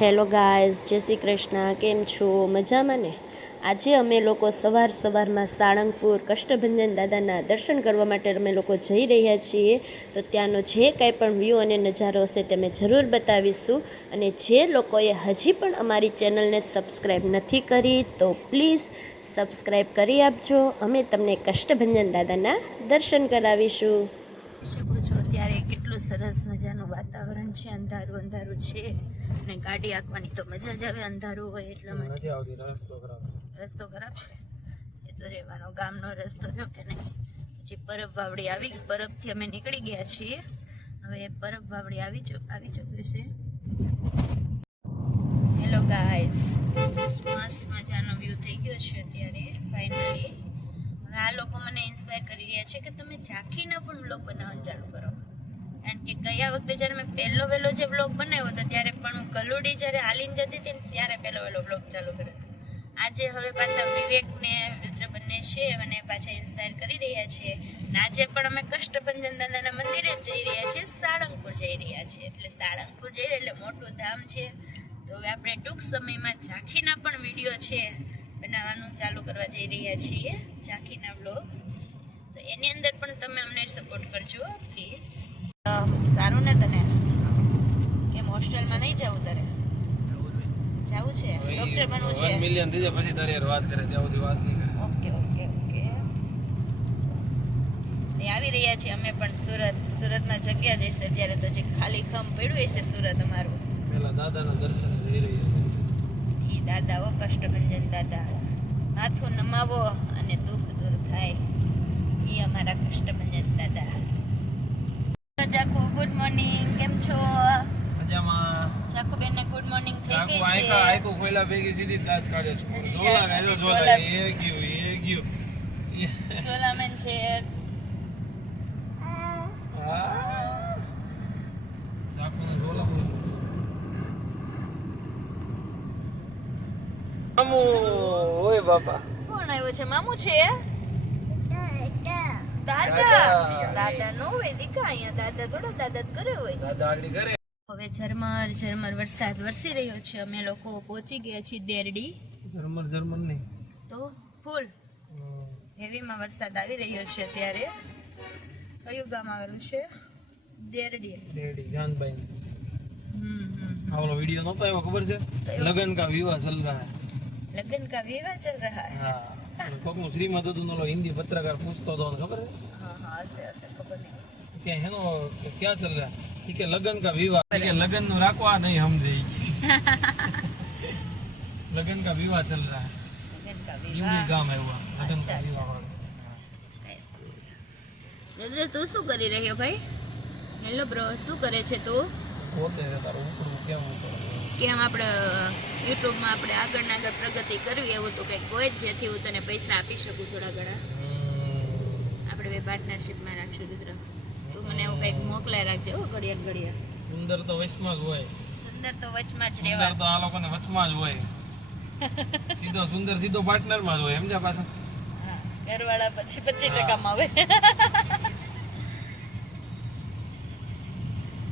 Hello guys, જય શ્રી કૃષ્ણ. કેમ છો? મજામાં ને? આજે અમે લોકો સવારમાં સાળંગપુર કષ્ટભંજન દાદાના દર્શન કરવા માટે અમે લોકો જઈ રહ્યા છીએ. તો ત્યાંનો જે કાંઈ પણ વ્યૂ અને નજારો હશે તે અમે જરૂર બતાવીશું. અને જે લોકોએ હજી પણ અમારી ચેનલને સબસ્ક્રાઈબ નથી કરી તો પ્લીઝ સબસ્ક્રાઈબ કરી આપજો. અમે તમને કષ્ટભંજન દાદાના દર્શન કરાવીશું. શકો છો અત્યારે કેટલું સરસ મજાનું વાતાવરણ છે. અંધારું અંધારું છે અને ગાડી આંકવાની તો મજા જ આવે. અંધારું હોય એટલા માટે. રસ્તો ખરાબ છે એ તો રહેવાનો, ગામનો રસ્તો જો કે નહીં. પછી પરબ વાવડી આવી, પરબથી અમે નીકળી ગયા છીએ. હવે પરબ વાવડી આવી ચૂક્યું છે. હેલો ગાઈસ, મસ્ત મજાનો વ્યૂ થઈ ગયો છે અત્યારે ફાઇનલી. હવે આ લોકો મને ઇન્સ્પાયર કરી રહ્યા છે કે તમે ઝાંખીના પણ વ્લોગ બનાવવાનું ચાલુ કરો. કારણ કે ગયા વખતે જ્યારે મેં પહેલો વહેલો જે વ્લોગ બનાવ્યો હતો ત્યારે પણ હું કલોડી જ્યારે હાલીને જતી હતી ને ત્યારે પહેલો વહેલો વ્લોગ ચાલુ કર્યો હતો. આજે હવે પાછા વિવેક ને રુદ્ર બંને છે અને પાછા ઇન્સ્પાયર કરી રહ્યા છે. અને આજે પણ અમે કષ્ટભંજન દાદાના મંદિરે જ જઈ રહ્યા છીએ, સાળંગપુર જઈ રહ્યા છીએ. એટલે સાળંગપુર જઈ એટલે મોટું ધામ છે. તો હવે આપણે ટૂંક સમયમાં ઝાંખીના પણ વિડીયો છે બનાવવાનું ચાલુ કરવા જઈ રહ્યા છીએ, ઝાંખીના વ્લોગ. તો એની અંદર પણ તમે અમને સપોર્ટ કરજો પ્લીઝ. સારું ને તને? કેમ હોસ્ટેલમાં નહીં જવું તારે? જવું છે? ડોક્ટર બનવું છે? 1 મિલિયન થઈ જાય પછી તારે વાત કરે, ત્યાં સુધી વાત નહીં કરે. ઓકે. આવી રહ્યા છીએ અમે પણ સુરતમાં જગ્યા જઈશે ત્યારે તો જે ખાલી ખમ પડ્યું હશે સુરત અમારું. પેલા દાદાના દર્શન જઈ રહ્યા છે. ઈ દાદા ઓ કષ્ટભંજન દાદા, માથું નમાવો અને દુઃખ દૂર થાય. ઈ અમારા કષ્ટભંજન દાદા. જાકુ ગુડ મોર્નિંગ, કેમ છો? મજામાં. જાકુ બેનને ગુડ મોર્નિંગ થઈ ગઈ છે. આઈકો કોઈલા ભેગી સીધી દાંત કાઢે છે. જોલા એ ગયું ચોલામેન છે. જાકુ જોલા મામુ. ઓય બાપા, કોણ આવ્યો છે? મામુ છે? દાદા નો હોય દીકા, અહીંયા દાદા થોડો દાદા કરે હોય. દાદા આગળ કરે. હવે ઝરમર વરસાદ વરસી રહ્યો છે. અમે લોકો પહોંચી ગયા છીએ દેરડી. ઝરમર નહીં તો ફૂલ હેવીમાં વરસાદ આવી રહ્યો છે અત્યારે. કયું ગામ આવેલું છે? દેરડી જાનભાઈ. આવલો વિડિયો નતો આવ્યો, ખબર છે? લગન કા વિવાહ ચલ રહા હૈ. लगन का विवाह चल रहा है. हाँ, कोकनो श्रीमंत तो नो हिंदी पत्रकार पूछतो तो खबर है. हाँ ऐसे खबर नहीं क्या है नो, क्या चल रहा है? ठीक है, लगन का विवाह. ठीक है, लगन नो राखवा नहीं हम दे. लगन का विवाह चल रहा है. लगन का विवाह गाम है हुआ लगन का विवाह. रुद्र તું શું કરી રહ્યો ભાઈ? હેલો બ્રો, શું કરે છે તું? પોતે તારું ઉપડું કેવું કેમ આપણે યુટ્યુબમાં આપણે આગળ પ્રગતિ કરવી એવું તો કંઈક કોઈ જ જેથી હું તને પૈસા આપી શકું થોડા ઘણા. આપણે બે પાર્ટનરશિપમાં રાખશું રુદ્ર. તું મને એવું કંઈક મોકલાય રાખજે હો ઘડિયાળ. સુંદર તો વચમાં જ હોય. સુંદર તો વચમાં જ રહેવા. સુંદર તો આ લોકોને વચમાં જ હોય. સીધો પાર્ટનરમાં જ હોય. સમજ્યા પાછા? હા, ઘરવાળા પછી 25% આવે.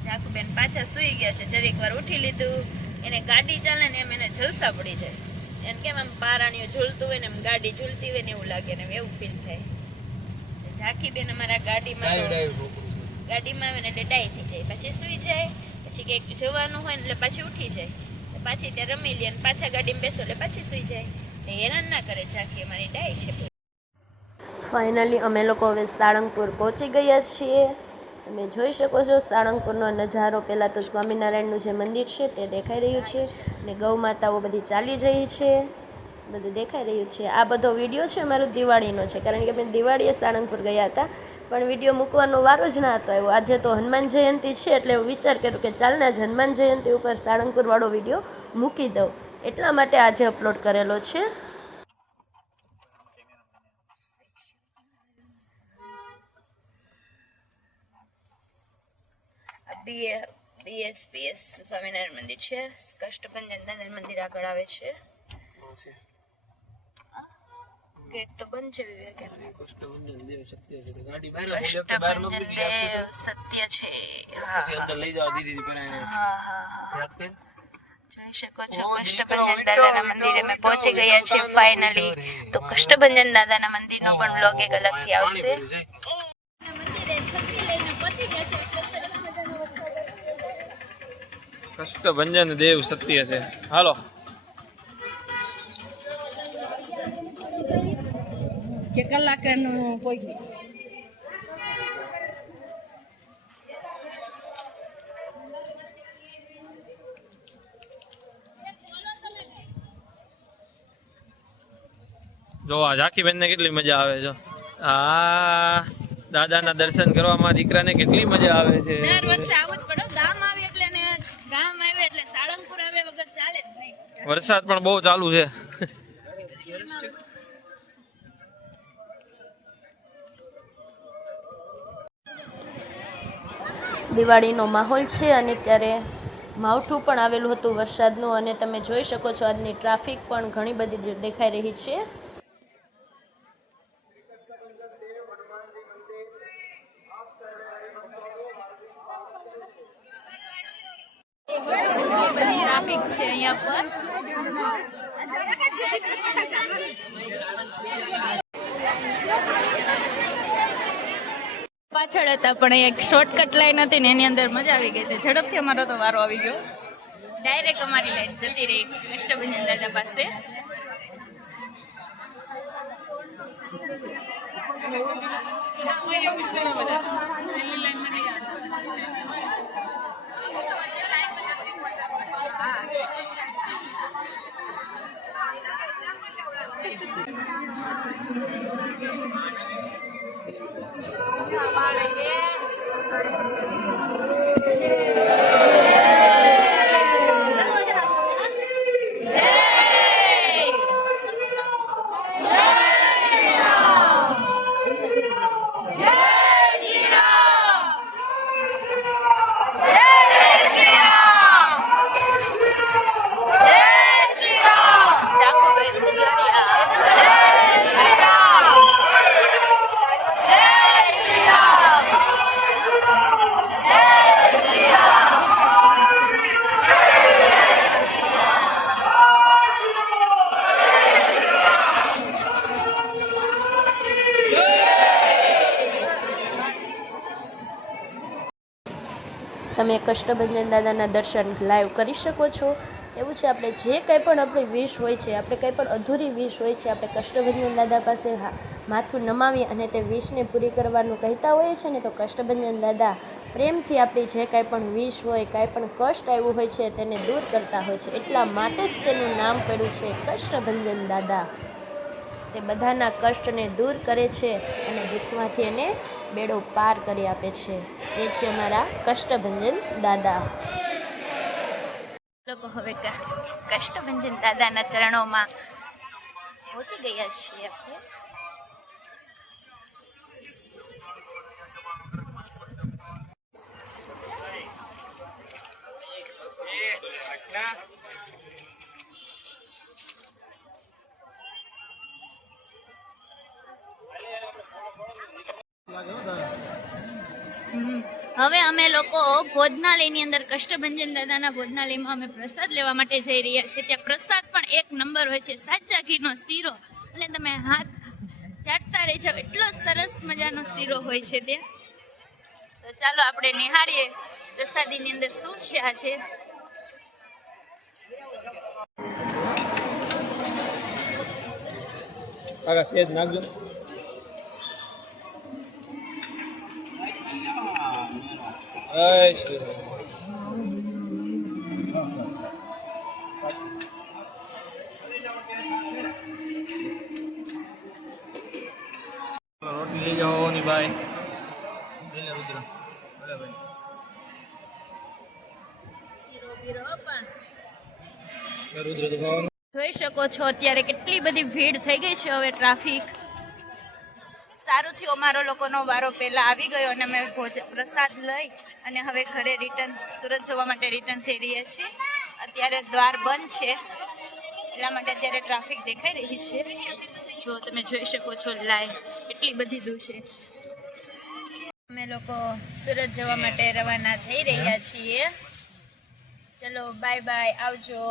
જાકુબેન પાછા સુઈ ગયા છે. જરીક વાર ઉઠી લીધું. એને ગાડી ચાલે ને એમ એને જલસા પડી જાય. એને કેમ આમ પારાણીઓ ઝૂલતું હોય ને એમ ગાડી ઝૂલતી હોય ને એવું લાગે ને એવું ફીલ થાય. ઝાંખી બેન અમારા ગાડીમાં આવે ને એટલે ડાઈ થઈ જાય, પછી સુઈ જાય. પછી કંઈક જવાનું હોય ને એટલે પાછી ઉઠી જાય, પાછી ત્યાં રમી લે ને પાછા ગાડીમાં બેસો એટલે પાછી સુઈ જાય. હેરાન ના કરે ઝાંખી, અમારી ડાઈ છે. ફાઇનલી અમે લોકો હવે સાળંગપુર પહોંચી ગયા છીએ. તમે જોઈ શકો છો સાળંગપુરનો નજારો. પહેલાં તો સ્વામિનારાયણનું જે મંદિર છે તે દેખાઈ રહ્યું છે અને ગૌ માતાઓ બધી ચાલી રહી છે, બધું દેખાઈ રહ્યું છે. આ બધો વિડીયો છે અમારો દિવાળીનો છે, કારણ કે અમે દિવાળીએ સાળંગપુર ગયા હતા પણ વિડીયો મૂકવાનો વારો જ ના હતો આવ્યો. આજે તો હનુમાન જયંતિ છે એટલે હું વિચાર કર્યો કે ચાલને આજે હનુમાન જયંતિ ઉપર સાળંગપુરવાળો વિડીયો મૂકી દઉં, એટલા માટે આજે અપલોડ કરેલો છે. બીએસ સ્વામિનારાયણ મંદિર છે. કષ્ટભંજન દાદા મંદિર આગળ આવે છે. गेट तो बंद છે વિવેક. કષ્ટભંજન દેવ સત્ય છે, ગાડી બહાર નો પડી આપશે તો સત્ય છે. હા અંદર લઈ જાવ દીદી પર. હા યાદ કર. જોઈ શકો છો કષ્ટભંજન દાદાના મંદિરે અમે પહોંચી ગયા છે ફાઇનલી. તો કષ્ટભંજન દાદાના મંદિરનો પણ બ્લોગ એક અલગથી આવશે. કષ્ટભંજન દેવ સત્ય છે. હાલો કે કલાકનું કોઈ જો આ ઝાંખીબેન ને કેટલી મજા આવે છે. આ દાદાના દર્શન કરવામાં દીકરાને કેટલી મજા આવે છે. દર વર્ષે આવું જ પડો. ગામ આવે એટલે ને ગામ આવે એટલે સાળંગપુર આવે વગર ચાલે જ નહીં. વરસાદ પણ બહુ ચાલુ છે. દિવાળીનો માહોલ છે અને ત્યારે માવઠું પણ આવેલું હતું વરસાદનું અને તમે જોઈ શકો છો આજની ટ્રાફિક પણ ઘણી બધી દેખાઈ રહી છે. બધી ટ્રાફિક છે અહીંયા પર. પાછળ હતા પણ એક શોર્ટકટ લાઈન હતી ને એની અંદર મજા આવી ગઈ છે. ઝડપથી અમારો તો વારો આવી ગયો. ડાયરેક્ટ અમારી લાઈન જતી રહી કષ્ટભંજન દાદા પાસે. તમે કષ્ટભંજન દાદાના દર્શન લાઈવ કરી શકો છો. એવું છે આપણે જે કંઈ પણ આપણી વિશ હોય છે, આપણે કંઈ પણ અધૂરી વિશ હોય છે, આપણે કષ્ટભંજન દાદા પાસે માથું નમાવી અને તે વિશને પૂરી કરવાનું કહેતા હોઈએ છે ને. તો કષ્ટભંજન દાદા પ્રેમથી આપણી જે કાંઈ પણ વિશ હોય, કાંઈ પણ કષ્ટ આવ્યું હોય છે તેને દૂર કરતા હોય છે. એટલા માટે જ તેનું નામ પડ્યું છે કષ્ટભંજન દાદા. તે બધાના કષ્ટને દૂર કરે છે અને દુઃખમાંથી એને બેડો પાર કરી આપે છે. એ છે અમારા કષ્ટભંજન દાદા. લોકો હવે કષ્ટભંજન દાદાના ચરણોમાં પહોંચી ગયા છીએ આપણે. હવે અમે લોકો ભોજનાલયની અંદર કષ્ટભંજન દાદાના ભોજનાલયમાં અમે પ્રસાદ લેવા માટે જઈ રહ્યા છીએ. ત્યાં પ્રસાદ પણ એક નંબર હોય છે. સાચા ઘીનો શીરો અને તમે હાથ ચાટતા રહી જાવ એટલો સરસ મજાનો શીરો હોય છે ત્યાં. તો ચાલો આપણે નિહાળીએ પ્રસાદીની અંદર શું છે. આ છે કાકા સેજ નાખજો. જય શ્રી રામ. રોટલી લઈ જાઓ ની ભાઈ. રુદ્ર ભાઈ જોઈ શકો છો અત્યારે કેટલી બધી ભીડ થઈ ગઈ છે. હવે ટ્રાફિક સારું થયું અમારો લોકોનો વારો પહેલા આવી ગયો અને અમે પ્રસાદ લઈ અને હવે ઘરે રિટર્ન સુરત જવા માટે રિટર્ન થઈ રહ્યા છીએ. અત્યારે દ્વાર બંધ છે એટલા માટે અત્યારે ટ્રાફિક દેખાઈ રહી છે. જો તમે જોઈ શકો છો લાઈન એટલી બધી દૂર છે. અમે લોકો સુરત જવા માટે રવાના થઈ રહ્યા છીએ. ચલો બાય બાય, આવજો.